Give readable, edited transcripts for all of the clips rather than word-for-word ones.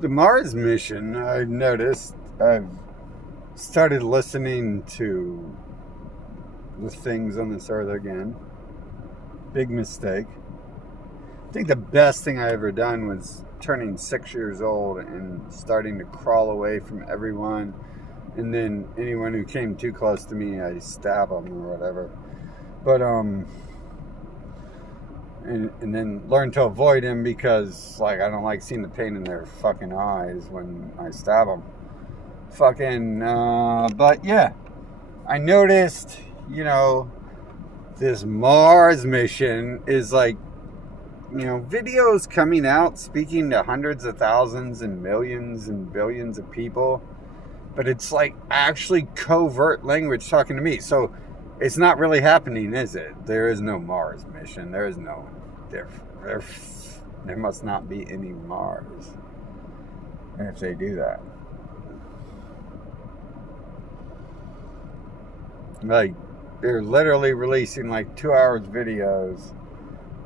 The Mars mission, I've noticed, I've started listening to the things on this earth again. Big mistake. I think the best thing I ever done was turning 6 years old and starting to crawl away from everyone. And then anyone who came too close to me, I stab them or whatever. But, and then learn to avoid him because, like, I don't like seeing the pain in their fucking eyes when I stab them. But yeah, I noticed, this Mars mission is like, videos coming out speaking to hundreds of thousands and millions and billions of people, but it's like actually covert language talking to me. So it's not really happening, is it? There is no Mars mission. There is no, there must not be any Mars if they do that. Like, they're literally releasing like 2 hours videos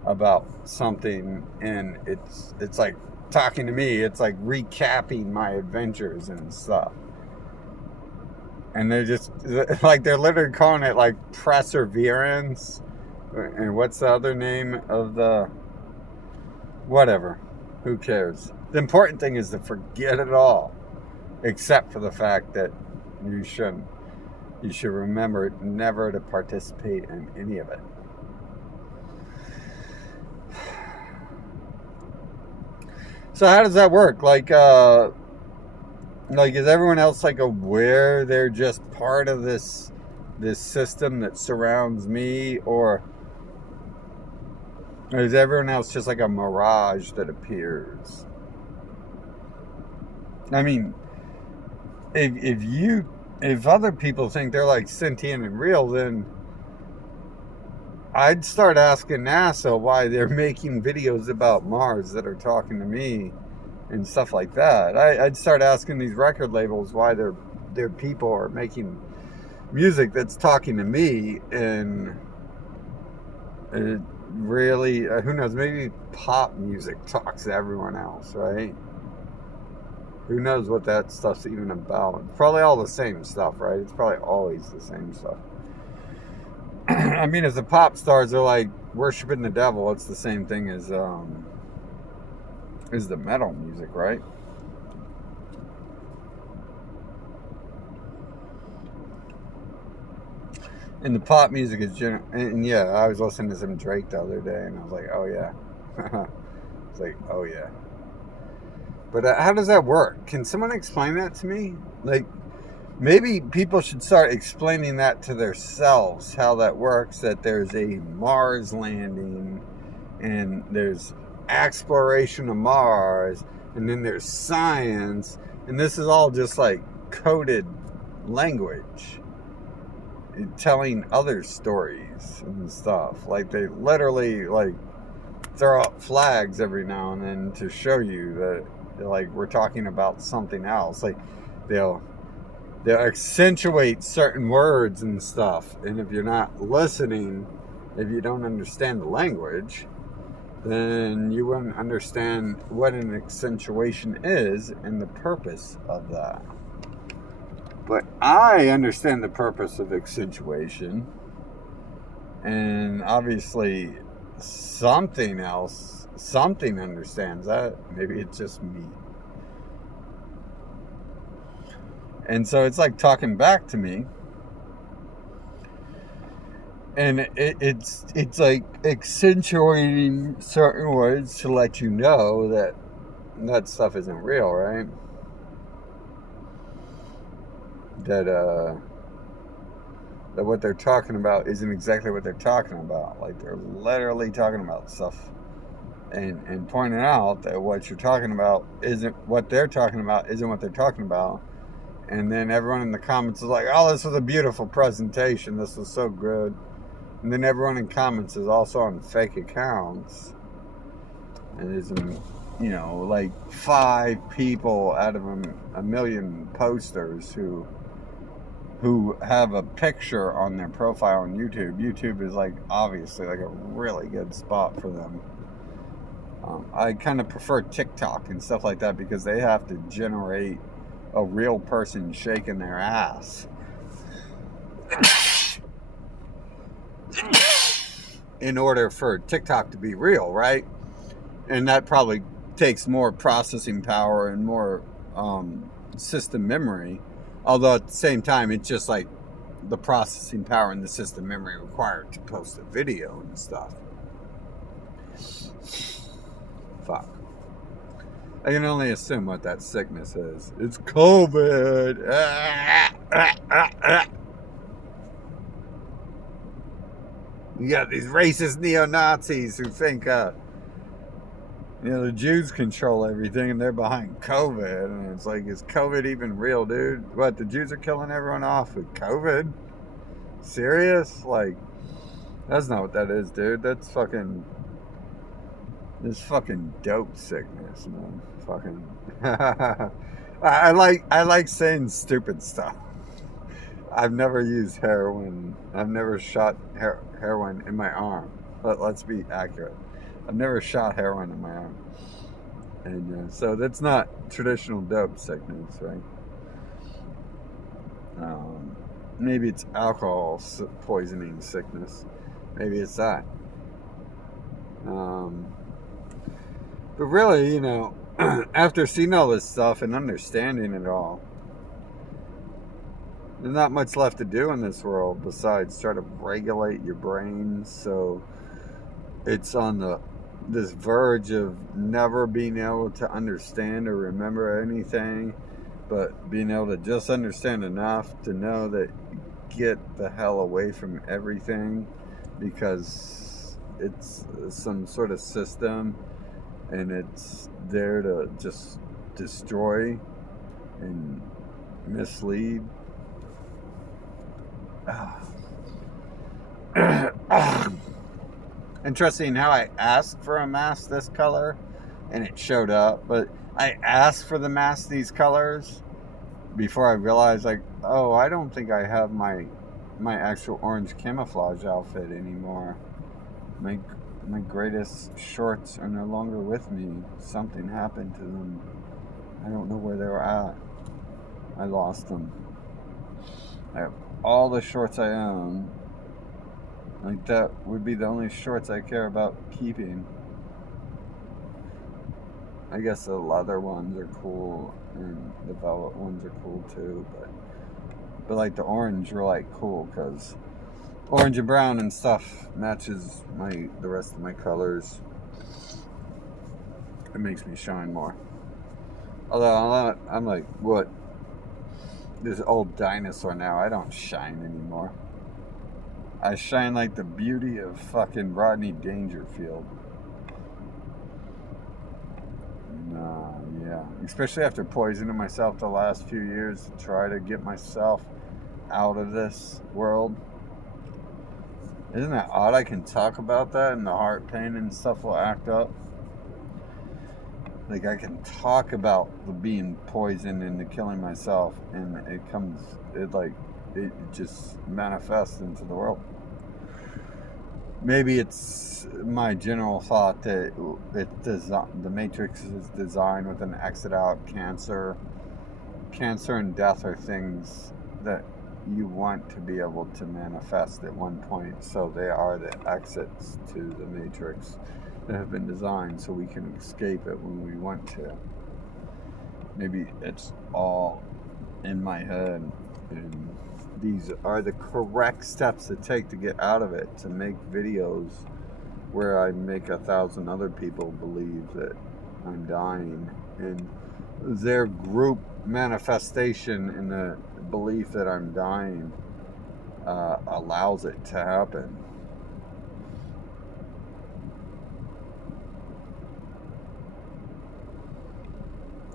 about something, and it's like talking to me. It's like recapping my adventures and stuff. And they're just like, they're literally calling it like Perseverance. And what's the other name of the whatever? Who cares? The important thing is to forget it all, except for the fact that you should remember never to participate in any of it. So how does that work? Like, is everyone else like aware they're just part of this system that surrounds me, or is everyone else just like a mirage that appears? I mean, if other people think they're like sentient and real, then I'd start asking NASA why they're making videos about Mars that are talking to me and stuff like that. I'd start asking these record labels why their people are making music that's talking to me, and it really, who knows, maybe pop music talks to everyone else, right? Who knows what that stuff's even about? It's probably all the same stuff, right? It's probably always the same stuff. I mean, if the pop stars are like worshiping the devil, it's the same thing as the metal music, right? And the pop music is and yeah, I was listening to some Drake the other day, and I was like, oh yeah. It's like, oh yeah. But how does that work? Can someone explain that to me? Like, maybe people should start explaining that to themselves, how that works, that there's a Mars landing, and there's exploration of Mars, and then there's science, and this is all just like coded language telling other stories and stuff. Like, they literally like throw out flags every now and then to show you that, like, we're talking about something else. Like, they'll accentuate certain words and stuff, and if you're not listening, if you don't understand the language, then you wouldn't understand what an accentuation is and the purpose of that. But I understand the purpose of accentuation, and obviously something understands that. Maybe it's just me. And so it's like talking back to me, and it's like accentuating certain words to let you know that stuff isn't real, right? That what they're talking about isn't exactly what they're talking about. Like, they're literally talking about stuff and pointing out that what you're talking about isn't what they're talking about, isn't what they're talking about. And then everyone in the comments is like, oh, this was a beautiful presentation, this was so good. And then everyone in comments is also on fake accounts, and there's like 5 people out of a million posters who have a picture on their profile on YouTube. YouTube is like obviously like a really good spot for them. I kind of prefer TikTok and stuff like that because they have to generate a real person shaking their ass in order for TikTok to be real, right? And that probably takes more processing power and more system memory. Although at the same time, it's just like the processing power and the system memory required to post a video and stuff. Fuck. I can only assume what that sickness is. It's COVID. You got these racist neo-Nazis who think, the Jews control everything and they're behind COVID. And it's like, is COVID even real, dude? What, the Jews are killing everyone off with COVID? Serious? Like, that's not what that is, dude. That's fucking... This fucking dope sickness, man. Fucking... I like saying stupid stuff. I've never used heroin. I've never shot heroin in my arm. Let's be accurate. I've never shot heroin in my arm. And so that's not traditional dope sickness, right? Maybe it's alcohol poisoning sickness. Maybe it's that. But really, after seeing all this stuff and understanding it all, there's not much left to do in this world besides try to regulate your brain so it's on this verge of never being able to understand or remember anything, but being able to just understand enough to know that get the hell away from everything because it's some sort of system and it's there to just destroy and mislead. Interesting how I asked for a mask this color and it showed up, but I asked for the mask these colors before I realized, like, oh, I don't think I have my actual orange camouflage outfit anymore. My greatest shorts are no longer with me. Something happened to them. I don't know where they were at. I lost them. I have all the shorts I own. Like, that would be the only shorts I care about keeping. I guess the leather ones are cool and the velvet ones are cool too, but like the orange were like cool because orange and brown and stuff matches the rest of my colors. It makes me shine more. Although I'm like, what? This old dinosaur now. I don't shine anymore. I shine like the beauty of fucking Rodney Dangerfield. Yeah. Especially after poisoning myself the last few years to try to get myself out of this world. Isn't that odd? I can talk about that and the heart pain and stuff will act up. Like, I can talk about the being poisoned and the killing myself, and it just manifests into the world. Maybe it's my general thought that the Matrix is designed with an exit out. Cancer and death are things that you want to be able to manifest at one point, so they are the exits to the Matrix that have been designed so we can escape it when we want to. Maybe it's all in my head, and these are the correct steps to take to get out of it, to make videos where I make 1,000 other people believe that I'm dying, and their group manifestation in the belief that I'm dying allows it to happen.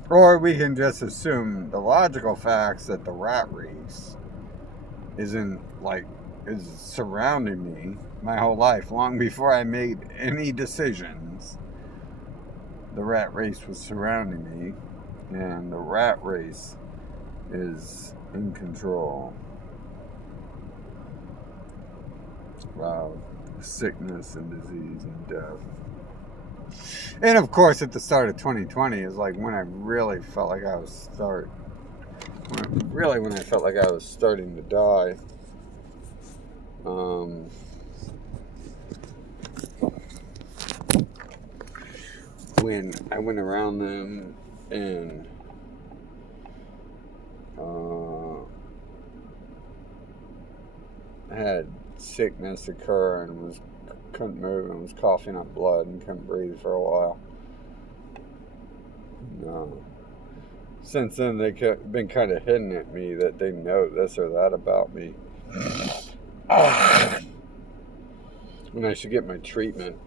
Or we can just assume the logical facts that the rat race is surrounding me my whole life, long before I made any decisions. The rat race was surrounding me, and the rat race is in control. Wow, sickness and disease and death. And of course, at the start of 2020 is like when I really felt like I was when I felt like I was starting to die. When I went around them and had sickness occur and couldn't move and was coughing up blood and couldn't breathe for a while. No. Since then, they've been kind of hitting at me that they know this or that about me. And I should get my treatment.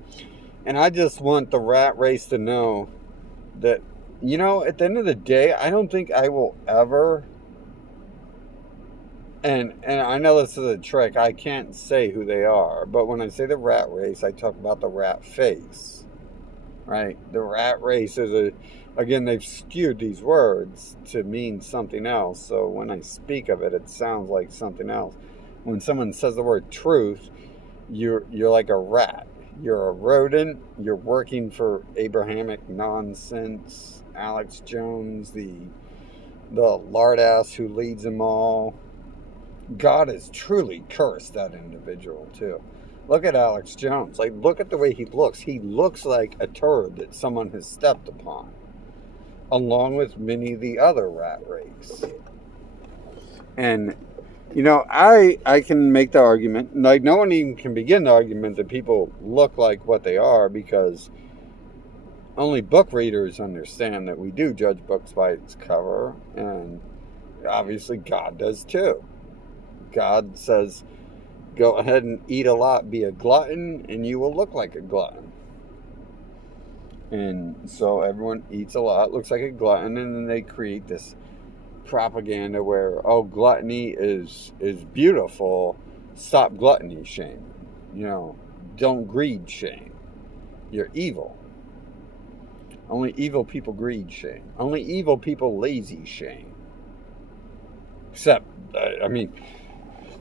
And I just want the rat race to know that, at the end of the day, I don't think I will ever... And I know this is a trick. I can't say who they are. But when I say the rat race, I talk about the rat face. Right? The rat race is again, they've skewed these words to mean something else. So when I speak of it, it sounds like something else. When someone says the word truth, you're like a rat. You're a rodent. You're working for Abrahamic nonsense. Alex Jones, the lard ass who leads them all. God has truly cursed that individual too. Look at Alex Jones. Like, look at the way he looks. He looks like a turd that someone has stepped upon, along with many of the other rat race. And, I can make the argument, like, no one even can begin the argument that people look like what they are, because only book readers understand that we do judge books by its cover, and obviously God does too. God says, go ahead and eat a lot, be a glutton, and you will look like a glutton. And so everyone eats a lot, looks like a glutton, and then they create this propaganda where, gluttony is beautiful, stop gluttony shame. Don't greed shame. You're evil. Only evil people greed shame. Only evil people lazy shame. Except,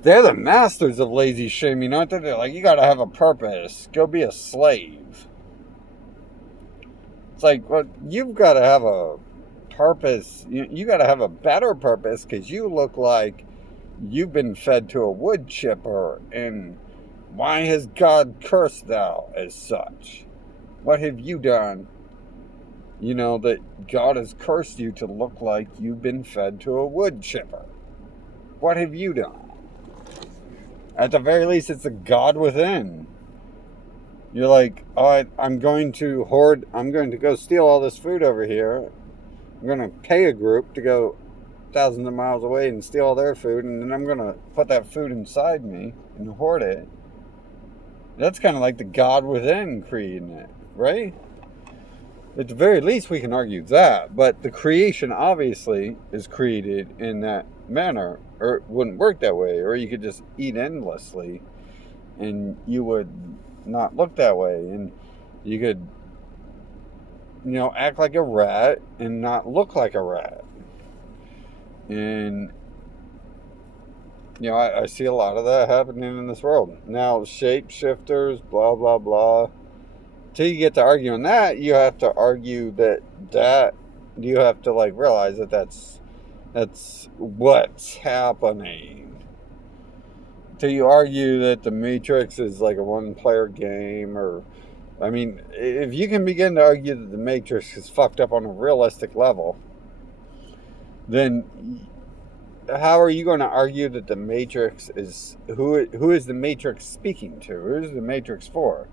they're the masters of lazy shaming, aren't they? They're like, you gotta have a purpose. Go be a slave. It's like, well, you've got to have a purpose. You got to have a better purpose, because you look like you've been fed to a wood chipper. And why has God cursed thou as such? What have you done? That God has cursed you to look like you've been fed to a wood chipper. What have you done? At the very least, it's the God within. You're like, I'm going to go steal all this food over here. I'm going to pay a group to go thousands of miles away and steal all their food, and then I'm going to put that food inside me and hoard it. That's kind of like the God within creating it, right? At the very least, we can argue that, but the creation obviously is created in that manner, or it wouldn't work that way, or you could just eat endlessly and you would not look that way, and you could act like a rat and not look like a rat. And I see a lot of that happening in this world now. Shapeshifters, blah blah blah. Till you get to arguing that, you have to argue that you have to realize that that's what's happening. Till you argue that the Matrix is like a one-player game, or if you can begin to argue that the Matrix is fucked up on a realistic level, then how are you going to argue that the Matrix is who is the Matrix speaking to? Who is the Matrix for?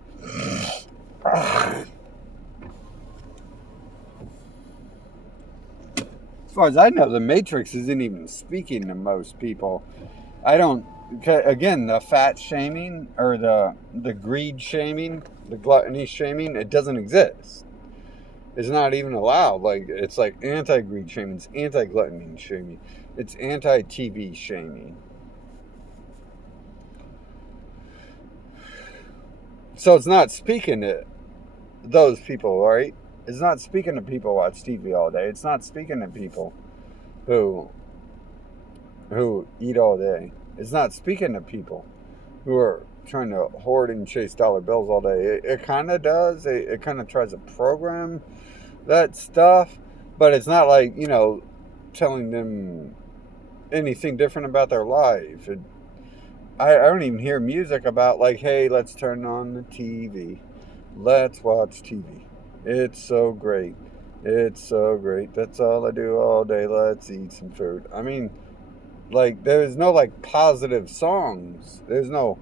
As far as I know, the Matrix isn't even speaking to most people. Again, the fat shaming, or the greed shaming, the gluttony shaming, it doesn't exist. It's not even allowed. It's like anti-greed shaming, it's anti-gluttony shaming, it's anti-TV shaming. So it's not speaking to those people, right? It's not speaking to people who watch TV all day. It's not speaking to people who eat all day. It's not speaking to people who are trying to hoard and chase dollar bills all day. It kind of does. It kind of tries to program that stuff, but it's not like, telling them anything different about their life. I don't even hear music about, like, hey, let's turn on the TV. Let's watch TV. It's so great. It's so great. That's all I do all day. Let's eat some food. I mean, like, there's no, like, positive songs. There's no,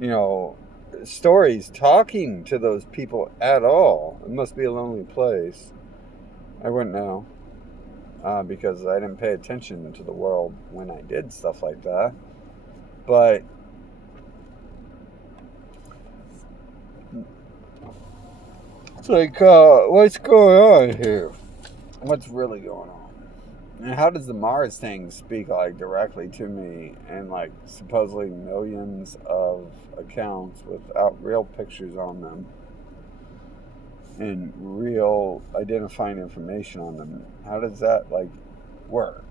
you know, stories talking to those people at all. It must be a lonely place. I wouldn't know. Because I didn't pay attention to the world when I did stuff like that. But it's like, what's going on here? What's really going on? And how does the Mars thing speak, like, directly to me, and, like, supposedly millions of accounts without real pictures on them and real identifying information on them? How does that, like, work?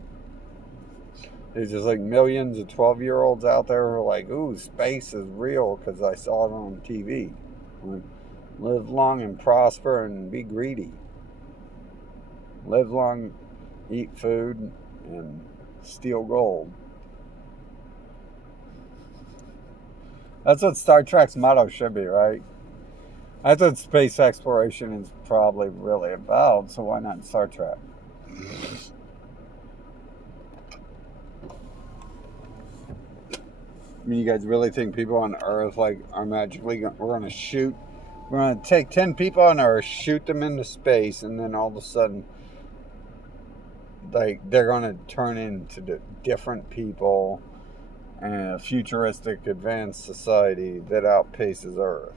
There's just, like, millions of 12-year-olds out there who are like, ooh, space is real because I saw it on TV. Like, live long and prosper and be greedy. Live long, eat food, and steal gold. That's what Star Trek's motto should be, right? That's what space exploration is probably really about, so why not Star Trek? I mean, you guys really think people on Earth, like, are magically we're going to take 10 people on Earth, shoot them into space, and then all of a sudden, like, they're going to turn into different people and a futuristic advanced society that outpaces Earth.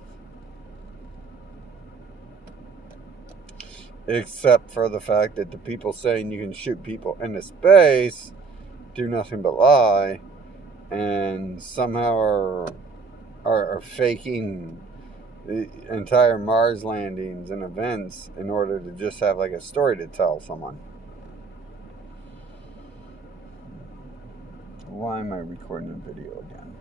Except for the fact that the people saying you can shoot people into space do nothing but lie, and somehow are faking the entire Mars landings and events in order to just have, like, a story to tell someone. Why am I recording a video again?